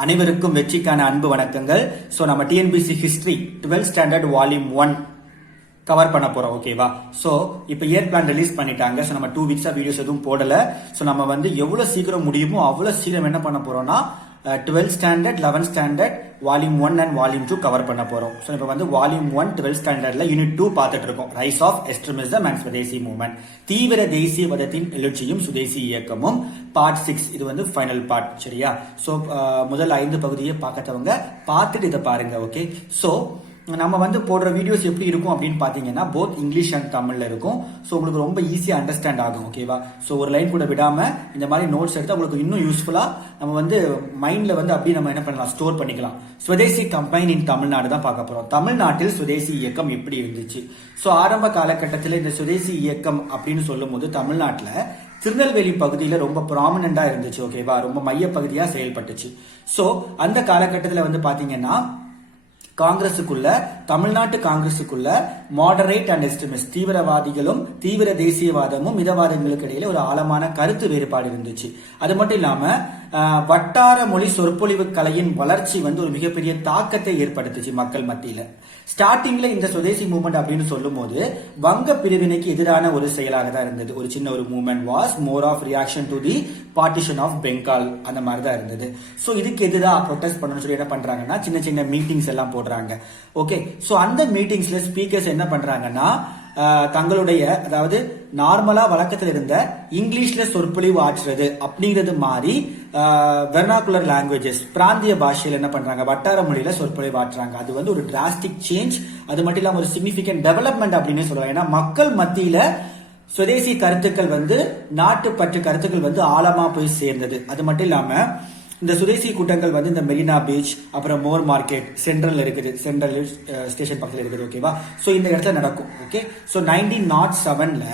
அனைவருக்கும் வெற்றிக்கான அன்பு வணக்கங்கள். ஸோ நம்ம TNPSC history 12th standard volume 1 cover பண்ண போறோம். ஓகேவா? ஸோ இப்போ இயர் பிளான் ரிலீஸ் பண்ணிட்டாங்க. ஸோ நம்ம 2 வீக்ஸா வீடியோஸ் எதுவும் போடல. ஸோ நம்ம வந்து எவ்வளவு சீக்கிரம் முடியுமோ அவ்வளவு சீக்கிரம் என்ன பண்ண போறோம்னா 12th standard 11th standard volume 1 and volume 2 cover பண்ண போறோம். ஸோ இப்போ வந்து வால்யூம் 1 12th ஸ்டாண்டர்ட்ல யூனிட் 2 பார்த்துட்டு இருக்கோம். Rise of extremism and Swadeshi movement, தீவிர தேசியவாதத்தின் எழுச்சியும் சுதேசி இயக்கமும், பார்ட் 6. இது வந்து ஃபைனல் பார்ட். சரியா? ஸோ முதல் 5 பகுதியை பார்க்கறவங்க பார்த்துட்டு இதை பாருங்க. ஓகே, ஸோ நம்ம வந்து போடுற வீடியோஸ் எப்படி இருக்கும் அப்படின்னு பாத்தீங்கன்னா போத் இங்கிலீஷ் அண்ட் தமிழ்ல இருக்கும். ஸோ உங்களுக்கு ரொம்ப ஈஸியா அண்டர்ஸ்டாண்ட் ஆகும். ஓகேவா? ஸோ ஒரு லைன் கூட விடாம இந்த மாதிரி நோட்ஸ் எடுத்து உங்களுக்கு இன்னும் யூஸ்ஃபுல்லா நம்ம வந்து மைண்ட்ல வந்து அப்படியே நம்ம என்ன பண்ணலாம், ஸ்டோர் பண்ணிக்கலாம். சுதேசி கம்பைன் இன் தமிழ்நாடு தான் பார்க்க போறோம். தமிழ்நாட்டில் சுதேசி இயக்கம் எப்படி இருந்துச்சு? ஸோ ஆரம்ப காலகட்டத்தில் இந்த சுதேசி இயக்கம் அப்படின்னு சொல்லும் போது தமிழ்நாட்டில் திருநெல்வேலி பகுதியில ரொம்ப ப்ராமினண்டா இருந்துச்சு. ஓகேவா? ரொம்ப மைய பகுதியா செயல்பட்டுச்சு. ஸோ அந்த காலகட்டத்தில் வந்து பாத்தீங்கன்னா காங்கிரசுக்குள்ள, தமிழ்நாட்டு காங்கிரசுக்குள்ள மாடரேட் அண்ட் எக்ஸ்ட்ரீமிஸ்ட், தீவிரவாதிகளும் தீவிர தேசியவாதமும் மிதவாதங்களுக்கு இடையில ஒரு ஆழமான கருத்து வேறுபாடு இருந்துச்சு. அது மட்டும் இல்லாம வட்டார மொழி சொற்பொழிவு கலையின் வளர்ச்சி வந்து ஒரு மிகப்பெரிய தாக்கத்தை ஏற்படுத்துச்சு மக்கள் மத்தியில. ஸ்டார்டிங்ல இந்த சுதேசி மூவ்மெண்ட் அப்படின்னு சொல்லும் போது வங்க பிரிவினைக்கு எதிரான ஒரு செயலாக தான் இருந்தது. ஒரு சின்ன ஒரு movement was more of reaction to the partition of Bengal, அந்த மாதிரி தான் இருந்தது. ஸோ இதுக்கு எதிராக ப்ரொடெஸ்ட் பண்ணணும்னு சொல்லி என்ன பண்றாங்கன்னா சின்ன சின்ன மீட்டிங்ஸ் எல்லாம் போடுறாங்க. ஓகே, ஸோ அந்த மீட்டிங்ஸ்ல ஸ்பீக்கர்ஸ் என்ன பண்றாங்கன்னா தங்களுடைய, அதாவது நார்மலா வழக்கத்தில் இருந்த இங்கிலீஷ்ல சொற்பொழிவு ஆற்றுறது அப்படிங்கிறது மாதிரி வெர்னாகுலர் லாங்குவேஜஸ், பிராந்திய பாஷையில் என்ன பண்றாங்க, வட்டார மொழியில சொற்பொழிவு ஆற்றுறாங்க. அது வந்து ஒரு டிராஸ்டிக் சேஞ்ச். அது மட்டும் இல்லாம ஒரு சிக்னிபிகன்ட் டெவலப்மெண்ட் அப்படின்னு சொல்லலாம். ஏன்னா மக்கள் மத்தியில சுதேசி கருத்துக்கள் வந்து நாட்டுப்பற்று கருத்துக்கள் வந்து ஆழமா போய் சேர்ந்தது. அது மட்டும் இல்லாம இந்த சுதேசி கூட்டங்கள் வந்து இந்த மெரினா பீச், அப்புறம் மோர் மார்க்கெட் சென்ட்ரல் இருக்குது, சென்ட்ரல் ஸ்டேஷன் பக்கத்தில் இருக்குது. ஓகேவா? ஸோ இந்த இடத்துல நடக்கும். ஓகே, ஸோ 1907ல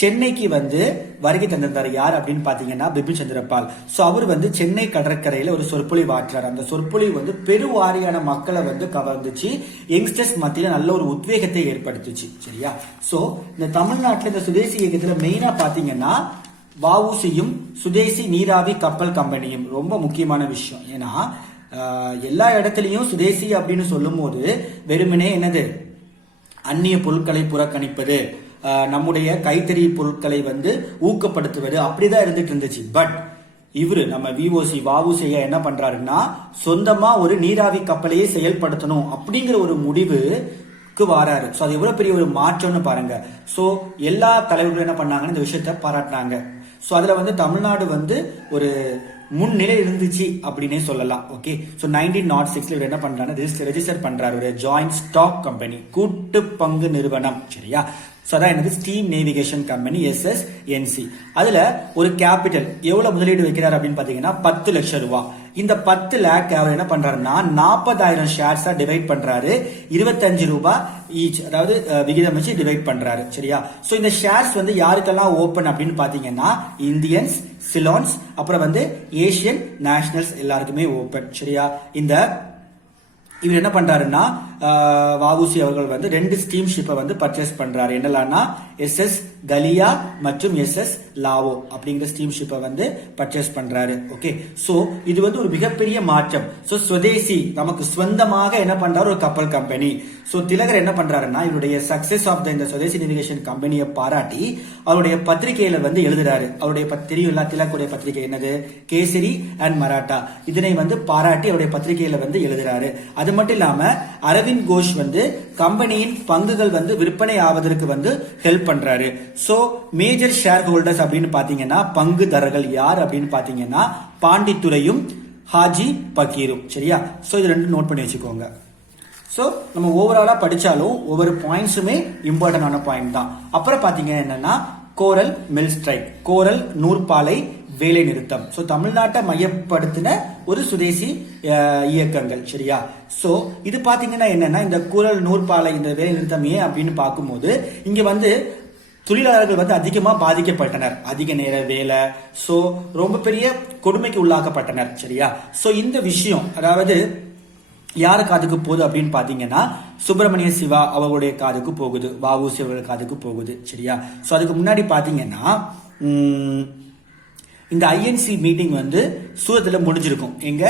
சென்னைக்கு வந்து வருகை தந்திருந்தார். யார் அப்படின்னு பாத்தீங்கன்னா பிபின் சந்திரபால். ஸோ அவர் வந்து சென்னை கடற்கரையில ஒரு சொற்பொழிவு ஆற்றார். அந்த சொற்பொழிவு வந்து பெருவாரியான மக்களை வந்து கவர்ந்துச்சு, யங்ஸ்டர்ஸ் மத்தியில நல்ல ஒரு உத்வேகத்தை ஏற்படுத்துச்சு. சரியா? ஸோ இந்த தமிழ்நாட்டில் இந்த சுதேசி இயக்கத்துல மெயினா பாத்தீங்கன்னா வஉசியும் சுதேசி நீராவி கப்பல் கம்பெனியும் ரொம்ப முக்கியமான விஷயம். ஏன்னா எல்லா இடத்துலயும் சுதேசி அப்படின்னு சொல்லும் போது வெறுமனே என்னது, அந்நிய பொருட்களை புறக்கணிப்பது, நம்முடைய கைத்தறி பொருட்களை வந்து ஊக்கப்படுத்துவது அப்படிதான் இருந்துட்டு இருந்துச்சு. பட் இவரு நம்ம வஉசி என்ன பண்றாருன்னா சொந்தமா ஒரு நீராவி கப்பலையே செயல்படுத்தணும் அப்படிங்கிற ஒரு முடிவுக்கு வாராரு. சோ அது எவ்வளவு பெரிய ஒரு மாற்றம்னு பாருங்க. சோ எல்லா தலைவர்களும் என்ன பண்ணாங்கன்னு இந்த விஷயத்த பாராட்டினாங்க. சோ அதுல வந்து தமிழ்நாடு வந்து ஒரு முன்னிலை இருந்துச்சு அப்படின்னே சொல்லலாம். ஓகே, சோ 1906ல இவர் என்ன பண்றாரு, ரெஜிஸ்டர் பண்றாரு ஒரு ஜாயிண்ட் ஸ்டாக் கம்பெனி, கூட்டு பங்கு நிறுவனம். சரியா? சோ அதான் என்னது, ஸ்டீம் நேவிகேஷன் கம்பெனி, SSNC. அதுல ஒரு கேபிட்டல் எவ்வளவு முதலீடு வைக்கிறார் அப்படின்னு பாத்தீங்கன்னா 10 லட்சம் ரூபாய். இந்த 10 லேக் அவர் என்ன பண்றாருன்னா 40,000 ஷேர்ஸா டிவைட் பண்றாரு, 25 ரூபாய் ஈச், அதாவது விகிதம் வச்சு டிவைட் பண்றாரு. சரியா? சோ இந்த ஷேர்ஸ் வந்து யாருக்கெல்லாம் ஓபன் அப்படின்னு பாத்தீங்கன்னா இந்தியன்ஸ், சிலோன்ஸ், அப்புறம் வந்து ஏசியன் நேஷனல்ஸ் எல்லாருக்குமே ஓபன். சரியா? இந்த இவர் என்ன பண்றாருன்னா வஉசி அவர்கள் வந்து 2 ஸ்டீம் ஷிப்பை வந்து பர்ச்சேஸ் பண்றாரு. என்னலாம்னா SS கலியா மற்றும் SS லாவோ அப்படிங்கிற ஸ்டீம் ஷிப்பை வந்து பர்ச்சேஸ் பண்றாரு. ஓகே, சோ இது வந்து ஒரு மிகப்பெரிய மாற்றம். சோ சுதேசி நமக்கு சொந்தமாக என்ன பண்றாரு, ஒரு கப்பல் கம்பெனி. சோ திலகர் என்ன பண்றாருன்னா இவருடைய சக்சஸ் ஆஃப் இந்த சுதேசி நேவிகேஷன் கம்பெனியை பாராட்டி அவருடைய பத்திரிகையில வந்து எழுதுறாரு. அவருடைய தெரியும் திலக்குடைய பத்திரிகை என்னது, கேசரி அண்ட் மராட்டா. இதனை வந்து பாராட்டி அவருடைய பத்திரிகையில வந்து எழுதுறாரு. அது மட்டும் இல்லாம அரவிந்த் கோஷ் வந்து கம்பெனியின் பங்குகள் வந்து விற்பனை ஆவதற்கு வந்து ஹெல்ப் பண்றாரு. சோ மேஜர் ஷேர் ஹோல்டர்ஸ் அப்படின்னு பாத்தீங்கன்னா பங்குதாரர்கள் யார் அப்படின்னு பாத்தீங்கன்னா பாண்டித்துரையும் ஹாஜி பக்கீரும். சரியா? சோ இது ரெண்டு நோட் பண்ணி வச்சுக்கோங்க. சோ நம்ம ஓவராலா படிச்சாலும் ஒவ்வொரு பாயிண்ட்ஸுமே இம்பார்ட்டன்டான பாயிண்ட் தான். அப்புறம் பாத்தீங்க என்னன்னா கோரல் மில் ஸ்ட்ரைக், கோரல் நூற்பாலை வேலை நிறுத்தம். சோ தமிழ்நாட்டை மையப்படுத்தின ஒரு சுதேசி இயக்கங்கள். சரியா? சோ இது பாத்தீங்கன்னா என்னன்னா இந்த கோரல் நூற்பாலை இந்த வேலை நிறுத்தம் ஏன் அப்படின்னு பார்க்கும்போது இங்க வந்து தொழிலாளர்கள் வந்து அதிகமா பாதிக்கப்பட்டனர், அதிக நேர வேலை, சோ ரொம்ப பெரிய கொடுமைக்கு உள்ளாக்கப்பட்டனர். சரியா? சோ இந்த விஷயம் அதாவது யாரு காதுக்கு போகுது அப்படின்னு பாத்தீங்கன்னா சுப்பிரமணிய சிவா அவர்களுடைய காதுக்கு போகுது, வஉசி அவர்கள் காதுக்கு போகுது. சரியா? சோ அதுக்கு முன்னாடி பாத்தீங்கன்னா இந்த ஐஎன்சி மீட்டிங் வந்து சூரத்ல முடிஞ்சிருக்கும். எங்க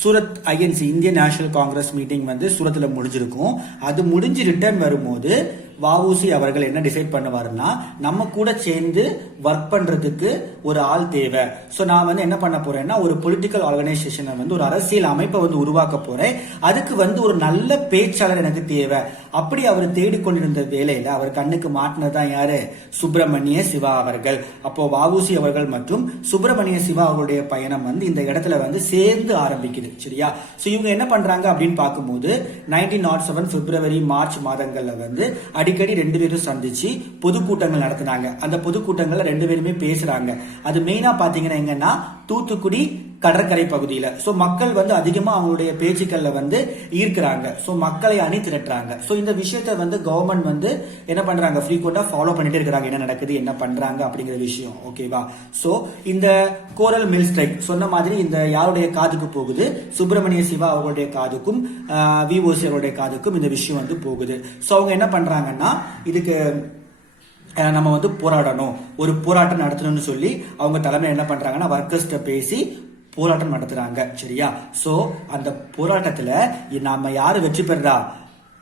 Surat INC Indian national Congress meeting வந்து சூரத்ல முடிஞ்சிருக்கும். அது முடிஞ்சு ரிட்டர்ன் வரும்போது வஉசி அவர்கள் என்ன டிசைட் பண்ணுவாருன்னா, நம்ம கூட சேர்ந்து ஒர்க் பண்றதுக்கு ஒரு ஆள் தேவை. சோ நான் வந்து என்ன பண்ண போறேன்னா, ஒரு பொலிட்டிக்கல் ஆர்கனைசேஷனை வந்து ஒரு அரசியல் அமைப்பை வந்து உருவாக்க போறேன். அதுக்கு வந்து ஒரு நல்ல பேச்சாளர் எனக்கு தேவை. அப்படி அவர் தேடிக்கொண்டிருந்த வேலையில அவர் கண்ணுக்கு மாட்டினதான் யாரு? சுப்பிரமணிய சிவா அவர்கள். அப்போ வஉசி அவர்கள் மற்றும் சுப்பிரமணிய சிவா அவர்களுடைய பயணம் வந்து இந்த இடத்துல வந்து சேர்ந்து ஆரம்பிக்குது. சரியா? சோ இவங்க என்ன பண்றாங்க அப்படின்னு பார்க்கும்போது 1907 பிப்ரவரி மார்ச் மாதங்கள்ல வந்து அடிக்கடி ரெண்டு பேரும் சந்திச்சு பொதுக்கூட்டங்கள் நடத்தினாங்க. அந்த பொதுக்கூட்டங்கள்ல ரெண்டு பேருமே பேசுறாங்க. அது மெயினா பாத்தீங்கன்னா எங்கன்னா தூத்துக்குடி கடற்கரை பகுதியில. சோ மக்கள் வந்து அதிகமா அவங்களுடைய பேச்சுக்கள்ல வந்து ஈர்க்கிறாங்க. சோ மக்களை அணி திரட்டுறாங்க. சோ இந்த விஷயத்த வந்து கவர்மெண்ட் வந்து என்ன பண்றாங்க, ஃப்ரீக்வெண்டா ஃபாலோ பண்ணிட்டே இருக்காங்க. என்ன நடக்குது, என்ன பண்றாங்க அப்படிங்கிற விஷயம். ஓகேவா? சோ இந்த கோரல் மில் ஸ்ட்ரைக் சொன்ன மாதிரி இந்த யாருடைய காதுக்கு போகுது? சுப்பிரமணிய சிவா அவர்களுடைய காதுக்கும் விஓசி அவருடைய காதுக்கும் இந்த விஷயம் வந்து போகுது. சோ அவங்க என்ன பண்றாங்கன்னா, இதுக்கு நம்ம வந்து போராடணும், ஒரு போராட்டம் நடத்தணும்னு சொல்லி அவங்க தலைமை என்ன பண்றாங்கன்னா, ஒர்க்கர்ஸ்ட பேசி போராட்டம் நடத்துறாங்க. சரியா? சோ அந்த போராட்டத்துல நாம யாரு வெற்றி பெறா?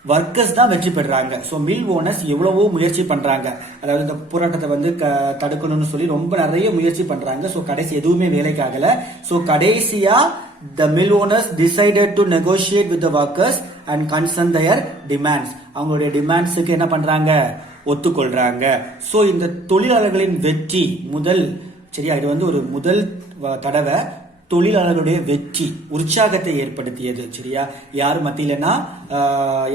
ஒர்க்கர்ஸ் தான் வெற்றி பெறாங்க. சோ மில் ஓனர்ஸ் எவ்வளவோ முயற்சி பண்றாங்க, அதாவது இந்த போராட்டத்தை வந்து தடுக்கணும்னு சொல்லி ரொம்ப நிறைய முயற்சி பண்றாங்க. சோ கடைசி எதுவுமே வேலைக்கு ஆகல. சோ கடைசியா the mill owners decided to negotiate with the workers and concern their demands. அவங்களுடைய டிமாண்ட்ஸுக்கு என்ன பண்றாங்க? ஒத்துக்கொள்றாங்க. சோ இந்த தொழிலாளர்களின் வெற்றி முதல், சரியா, இது வந்து ஒரு முதல் தடவை தொழிலாளர்களுடைய வெற்றி உற்சாகத்தை ஏற்படுத்தியது. சரியா? யார் மத்தியிலனா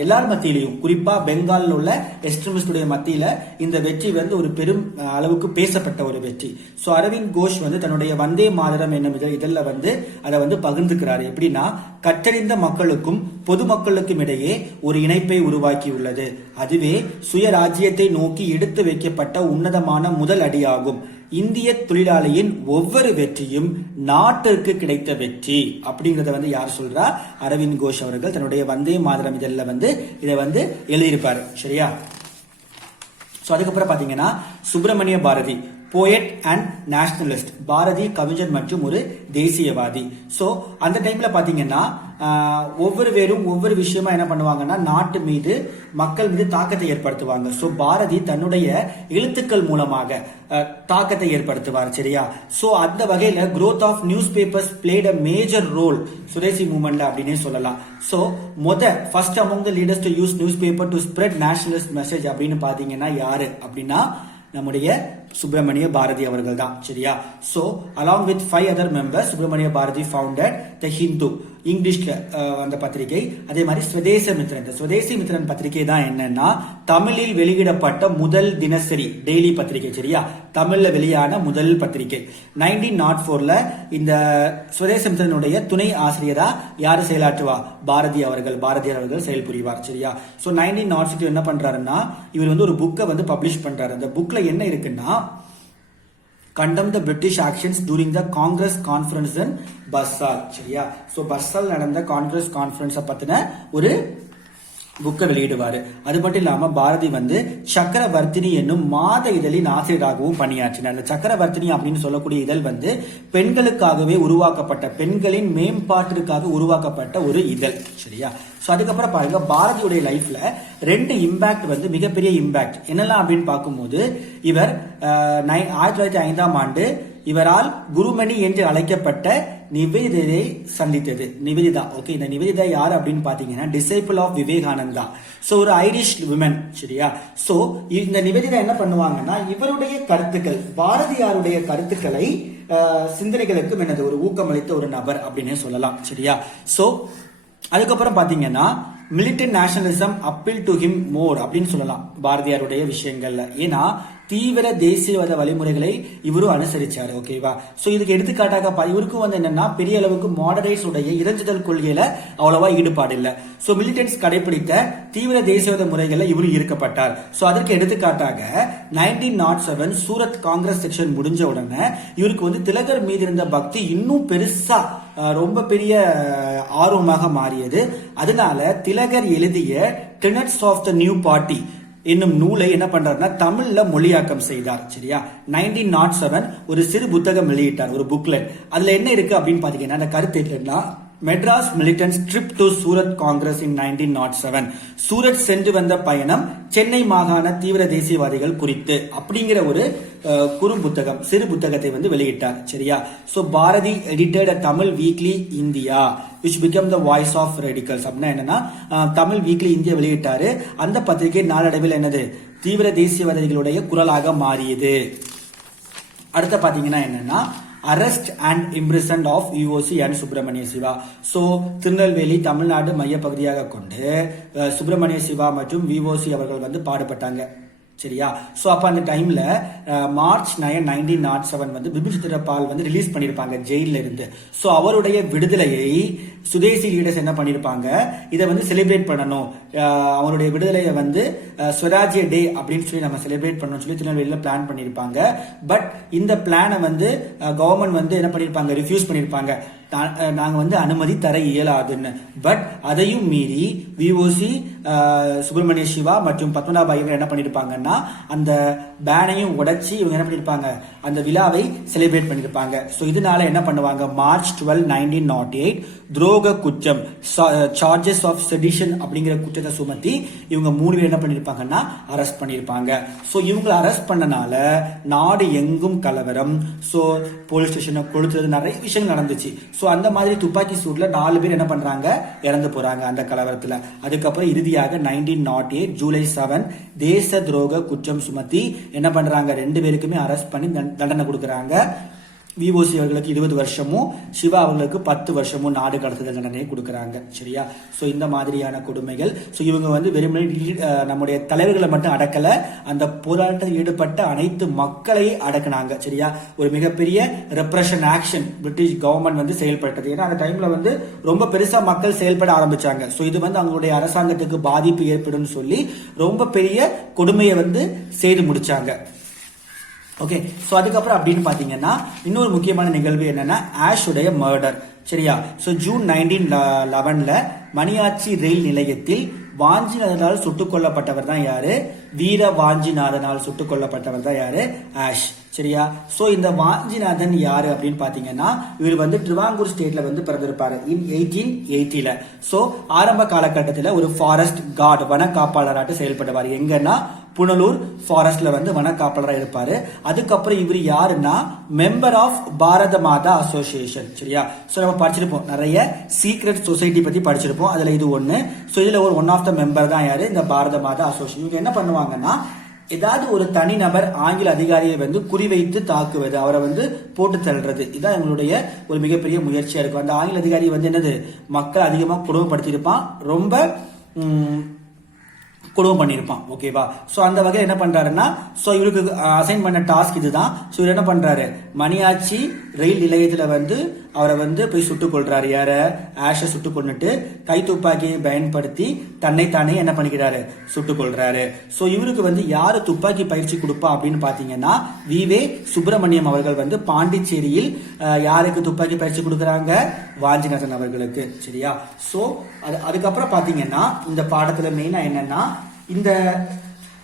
எல்லார் மத்தியிலையும், குறிப்பா பெங்காலில் உள்ள எக்ஸ்ட்ரீமிஸ்டுடைய மத்தியில இந்த வெற்றி வந்து ஒரு பெரும் அளவுக்கு பேசப்பட்ட ஒரு வெற்றி. சோ அரவிந்த் கோஷ் வந்து தன்னுடைய வந்தே மாதரம் என்னும் இதழில் வந்து அதை வந்து பகிர்ந்துக்கிறாரு. எப்படின்னா, கற்றறிந்த மக்களுக்கும் பொதுமக்களுக்கும் இடையே ஒரு இணைப்பை உருவாக்கி உள்ளது. அதுவே சுயராஜ்யத்தை நோக்கி எடுத்து வைக்கப்பட்ட உன்னதமான முதல் அடியாகும். இந்திய தொழிலாளியின் ஒவ்வொரு வெற்றியும் நாட்டிற்கு கிடைத்த வெற்றி அப்படிங்கறத வந்து யார் சொல்றா? அரவிந்த் கோஷ் அவர்கள் தன்னுடைய வந்தே மாதரம் இதழில் வந்து இதை வந்து எழுதியிருப்பாரு. சரியா? சோ அதுக்கப்புறம் பாத்தீங்கன்னா Subramania Bharati, poet and nationalist. Bharati கவிஞர் மற்றும் ஒரு தேசியவாதி. சோ அந்த டைம்ல பாத்தீங்கன்னா ஒவ்வொரு பேரும் ஒவ்வொரு விஷயமா என்ன பண்ணுவாங்கன்னா, நாட்டு மீது மக்கள் மீது தாக்கத்தை ஏற்படுத்துவாங்க. சோ பாரதி தன்னுடைய எழுத்துக்கள் மூலமாக தாக்கத்தை ஏற்படுத்துவார். சரியா? சோ அந்த வகையில growth of newspapers played a major role சுதேசி மூவ்மெண்ட்ல அப்படின்னே சொல்லலாம். So first among the leaders to use newspaper to spread nationalist message அப்படின்னு பாத்தீங்கன்னா யாரு அப்படின்னா நம்முடைய சுப்பிரமணிய பாரதி அவர்கள் தான். சரியா? So along with 5 other members Subramania Bharati founded the Hindu, இங்கிலீஷ்ல அந்த பத்திரிகை. அதே மாதிரி ஸ்வதேச மித்ரன். ஸ்வதேசி மித்ரன் பத்திரிகை தான் என்னன்னா தமிழில் வெளியிடப்பட்ட முதல் தினசரி டெய்லி பத்திரிகை. சரியா? தமிழ்ல வெளியான முதல் பத்திரிகை. 1904ல இந்த ஸ்வதேச மித்ரனுடைய துணை ஆசிரியரா யாரு செயலாற்றுவா? பாரதியார் அவர்கள் செயல்புரிவார். சரியா? சோ 1906 என்ன பண்றாருன்னா, இவர் வந்து ஒரு புக்கை வந்து பப்ளிஷ் பண்றாரு. அந்த புக்ல என்ன இருக்குன்னா, condemn the British actions during the Congress conference in Barsal. சரியா? சோ பர்சால் நடந்த காங்கிரஸ் கான்ஃபரன்ஸ் பத்தின ஒரு புக்கை வெளியிடுவாரு. அது மட்டும் இல்லாம பாரதி வந்து சக்கரவர்த்தினி என்னும் மாத இதழின் ஆசிரியராகவும் பணியாற்றினார். அந்த சக்கரவர்த்தினி அப்படின்னு சொல்லக்கூடிய இதழ் வந்து பெண்களுக்காகவே உருவாக்கப்பட்ட, பெண்களின் மேம்பாட்டிற்காக உருவாக்கப்பட்ட ஒரு இதழ். சரியா? சோ அதுக்கப்புறம் பாருங்க, பாரதியுடைய லைஃப்ல 2 இம்பாக்ட் வந்து மிகப்பெரிய இம்பாக்ட் என்னெல்லாம் அப்படின்னு பார்க்கும்போது, இவர் 1905ஆம் ஆண்டு இவரால் குருமணி என்று அழைக்கப்பட்ட நிவேதிதை சந்தித்தது. நிவேதிதா, ஓகே, இந்த நிவேதிதா யார் அப்படின்னு பாத்தீங்கன்னா டிசைபிள் ஆஃப் விவேகானந்தா. சோ ஒரு ஐரிஷ் விமன். சரியா? சோ இந்த நிவேதிதா என்ன பண்ணுவாங்கன்னா, இவருடைய கருத்துக்கள், பாரதியாருடைய கருத்துக்களை சிந்தனைகளுக்கும் என்னது ஒரு ஊக்கமளித்த ஒரு நபர் அப்படின்னு சொல்லலாம். சரியா? சோ அதுக்கப்புறம் பாத்தீங்கன்னா militant nationalism appeal to him மோர் அப்படின்னு சொல்லலாம் பாரதியாருடைய விஷயங்கள்ல. ஏன்னா தீவிர தேசியவாத வழிமுறைகளை இவரும் அனுசரிச்சாரு. ஓகேவா? சோ இதுக்கு எடுத்துக்காட்டாக இவருக்கும் வந்து என்னன்னா பெரிய அளவுக்கு மாடரேட்ஸ் உடைய இறைஞ்சுதல் கொள்கையில அவ்வளவா ஈடுபாடு இல்ல. சோ மிலிட்டன்ஸ் கடைபிடித்த தீவிர தேசியவாத முறைகளை இவரும் ஈர்க்கப்பட்டார். சோ அதற்கு எடுத்துக்காட்டாக 1907 சூரத் காங்கிரஸ் செக்ஷன் முடிஞ்ச உடனே இவருக்கு வந்து திலகர் மீது இருந்த பக்தி இன்னும் பெருசா ரொம்ப பெரிய ஆர்வமாக மாறியது. அதனால திலகர் எழுதிய tenets of the new party, என்னும் நூலை என்ன பண்றாருன்னா தமிழ்ல மொழியாக்கம் செய்தார். சரியா, 1907 ஒரு சிறு புத்தகம் வெளியிட்டார், ஒரு புக்லெட். அதுல என்ன இருக்கு அப்படின்னு பாத்தீங்கன்னா, அந்த கருத்து என்னன்னா, Madras militants trip to Surat Congress in 1907, Surat சென்று வந்த பயணம் சென்னை மாகாண தீவிர தேசியவாதிகள் குறித்து அப்படிங்கிற ஒரு குறு புத்தகம், சிறு புத்தகத்தை வந்து வெளியிட்டார். சரியா, so Bharati edited a Tamil weekly India which became the voice of radicals. அப்படின்னா என்னன்னா, தமிழ் வீக்லி இந்தியா வெளியிட்டாரு. அந்த பத்திரிகை நாளடைவில் என்னது, தீவிர தேசியவாதிகளுடைய குரலாக மாறியது. அடுத்த பாத்தீங்கன்னா என்னன்னா, arrest and imprisoned of VOC and Subramaniya Siva. So Tirunelveli Tamil Nadu மைய பகுதியாக கொண்டு சுப்பிரமணிய சிவா மற்றும் விஓசி அவர்கள் வந்து பாடுபட்டாங்க. சரியா, சோ அப்ப அந்த டைம்ல மார்ச் 9, 1907 வந்து பிபின் சந்திரபால் வந்து ரிலீஸ் பண்ணிருப்பாங்க ஜெயில இருந்து. சோ அவருடைய விடுதலையை சுதேசி லீடர்ஸ் என்ன பண்ணிருப்பாங்க, இதை வந்து செலிப்ரேட் பண்ணணும், அவருடைய விடுதலையை வந்து ஸ்வராஜ்ய டே அப்படின்னு சொல்லி நம்ம செலிப்ரேட் பண்ணணும்னு சொல்லி திருநெல்வேலியில பிளான் பண்ணிருப்பாங்க. பட் இந்த பிளானை வந்து கவர்மெண்ட் வந்து என்ன பண்ணிருப்பாங்க, ரிஃப்யூஸ் பண்ணிருப்பாங்க, நாங்க வந்து அனுமதி தர இயலாதுன்னு. பட் அதையும் மீறி விஓசி சுப்பிரமணிய சிவா மற்றும் பத்மநாப ஐயர் என்ன பண்ணிருப்பாங்கன்னா, அந்த பேனையும் உடைச்சி இவங்க என்ன பண்ணிருப்பாங்க, அந்த விழாவை செலிப்ரேட் பண்ணிருப்பாங்க. சோ இதனால என்ன பண்ணுவாங்க, மார்ச் 12, 1908 துரோக குற்றம், சார்ஜஸ் ஆஃப் செடிஷன் அப்படிங்கிற குற்றத்தை சுமத்தி இவங்க 3 பேர் என்ன பண்ணிருப்பாங்கன்னா அரெஸ்ட் பண்ணிருப்பாங்க. சோ இவங்களை அரெஸ்ட் பண்ணனால நாடு எங்கும் கலவரம், சோ போலீஸ் ஸ்டேஷனை கொளுத்துறது, நிறைய விஷயங்கள் நடந்துச்சு. சோ அந்த மாதிரி துப்பாக்கி சூட்ல 4 பேர் என்ன பண்றாங்க, இறந்து போறாங்க அந்த கலவரத்துல. அதுக்கப்புறம் இறுதியாக 1908 ஜூலை 7 தேச துரோக குற்றம் சுமத்தி என்ன பண்றாங்க, 2 பேருக்குமே அரெஸ்ட் பண்ணி தண்டனை கொடுக்கறாங்க. விஓசி அவர்களுக்கு 20 வருஷமும் சிவா அவர்களுக்கு 10 வருஷமும் நாடு கடத்துதல் தண்டனையை கொடுக்கறாங்க. சரியா, சோ இந்த மாதிரியான கொடுமைகள். சோ இவங்க வந்து வெறுமனே நம்முடைய தலைவர்களை மட்டும் அடக்கல, அந்த போராட்டத்தில் ஈடுபட்ட அனைத்து மக்களையும் அடக்குனாங்க. சரியா, ஒரு மிகப்பெரிய ரெப்ரஷன் ஆக்ஷன் பிரிட்டிஷ் கவர்மெண்ட் வந்து செயல்பட்டது. ஏன்னா அந்த டைம்ல வந்து ரொம்ப பெருசா மக்கள் செயல்பட ஆரம்பிச்சாங்க. சோ இது வந்து அவங்களுடைய அரசாங்கத்துக்கு பாதிப்பு ஏற்படும் சொல்லி ரொம்ப பெரிய கொடுமையை வந்து செய்து முடிச்சாங்க. ஓகே, சோ அதுக்கப்புறம் அப்படின்னு பாத்தீங்கன்னா இன்னொரு முக்கியமான நிகழ்வு என்னன்னா, ஆஷ் உடைய மர்டர். சரியா, சோ ஜூன் 1911 மணியாச்சி ரயில் நிலையத்தில் வாஞ்சிநாதனால் சுட்டுக் கொல்லப்பட்டவர் தான் யாரு, வீர வாஞ்சிநாதனால் சுட்டுக் கொல்லப்பட்டவர் தான் யாரு, ஆஷ். சரியா, சோ இந்த வாஞ்சிநாதன் யாரு அப்படின்னு பாத்தீங்கன்னா, இவர் வந்து ட்ரிவாங்கூர் ஸ்டேட்ல வந்து பிறந்திருப்பாரு இன் 1880. சோ ஆரம்ப காலகட்டத்தில் ஒரு ஃபாரஸ்ட் கார்டு, வன காப்பாளராட்டு செயல்படுவார். எங்கன்னா புனலூர் ஃபாரஸ்ட்ல வந்து வன காப்பாளராக இருப்பாரு. அதுக்கப்புறம் இவர் யாருன்னா member of Bharata Mata association. சரியா, சோ நம்ம படிச்சிருப்போம், நிறைய சீக்ரெட் சொசைட்டி பத்தி படிச்சிருப்போம், அதுல இது ஒண்ணு. சோ இதுல ஒரு ஒன் ஆஃப் த மெம்பர் தான் யாரு, இந்த பாரத மாதா அசோசியேஷன். இவங்க என்ன பண்ணுவாங்கன்னா, ஏதாவது ஒரு தனிநபர் ஆங்கில அதிகாரியை வந்து குறிவைத்து தாக்குவது, அவரை வந்து போட்டு தள்ளுறது, இதான் எங்களுடைய ஒரு மிகப்பெரிய முயற்சியா இருக்கும். அந்த ஆங்கில அதிகாரி வந்து என்னது, மக்கள் அதிகமா கொடுமைப்படுத்தியிருப்பான், ரொம்ப கொடுமை பண்ணிருப்பான். ஓகேவா, சோ அந்த வகையில் என்ன பண்றாருன்னா, சோ இவருக்கு அசைன் பண்ண டாஸ்க் இதுதான். சோ இவர் என்ன பண்றாரு, மணியாச்சி ரயில் நிலையத்துல வந்து அவரை வந்து போய் சுட்டுக் கொள்றாரு. யார, ஆஷை சுட்டுக் கொண்டுட்டு கை துப்பாக்கியை பயன்படுத்தி தன்னைத்தானே என்ன பண்ணிக்கிறாரு, சுட்டுக் கொள்றாரு. சோ இவருக்கு வந்து யாரு துப்பாக்கி பயிற்சி கொடுப்பா அப்படின்னு பாத்தீங்கன்னா, வி.வே. சுப்பிரமணியம் அவர்கள் வந்து பாண்டிச்சேரியில் யாருக்கு துப்பாக்கி பயிற்சி கொடுக்கறாங்க, வாஞ்சிநாதன் அவர்களுக்கு. சரியா, சோ அதுக்கப்புறம் பாத்தீங்கன்னா இந்த பாடத்துல மெயினா என்னன்னா, இந்த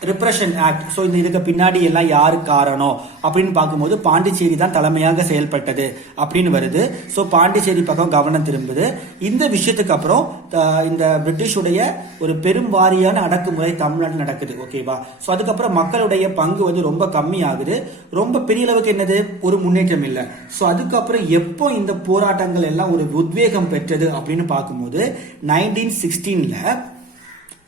ரிப்ரஷன் ஆக்ட். சோ இதுக்கு பின்னாடி எல்லாம் யாரு காரணம் அப்படின்னு பார்க்கும்போது பாண்டிச்சேரி தான் தலைமையாக செயல்பட்டது அப்படின்னு வருது. சோ பாண்டிச்சேரி பக்கம் கவனம் திரும்புது. இந்த விஷயத்துக்கு அப்புறம் இந்த பிரிட்டிஷுடைய ஒரு பெரும் வாரியான அடக்குமுறை தமிழ்நாட்டில் நடக்குது. ஓகேவா, சோ அதுக்கப்புறம் மக்களுடைய பங்கு வந்து ரொம்ப கம்மி ஆகுது. ரொம்ப பெரிய அளவுக்கு என்னது, ஒரு முன்னேற்றம் இல்லை. சோ அதுக்கப்புறம் எப்போ இந்த போராட்டங்கள் எல்லாம் ஒரு உத்வேகம் பெற்றது அப்படின்னு பார்க்கும்போது 1916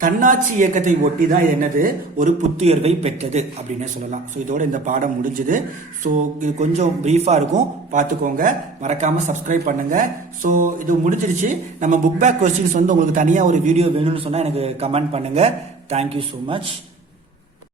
தன்னாட்சி இயக்கத்தை ஒட்டி தான் இது என்னது, ஒரு புத்துயர்வை பெற்றது அப்படின்னு சொல்லலாம். ஸோ இதோட இந்த பாடம் முடிஞ்சுது. ஸோ இது கொஞ்சம் பிரீஃபா இருக்கும், பார்த்துக்கோங்க, மறக்காம சப்ஸ்கிரைப் பண்ணுங்க. ஸோ இது முடிஞ்சிருச்சு. நம்ம புக் பேக் கொஸ்டின்ஸ் வந்து உங்களுக்கு தனியாக ஒரு வீடியோ வேணும்னு சொன்னால் எனக்கு கமெண்ட் பண்ணுங்க. Thank you so much.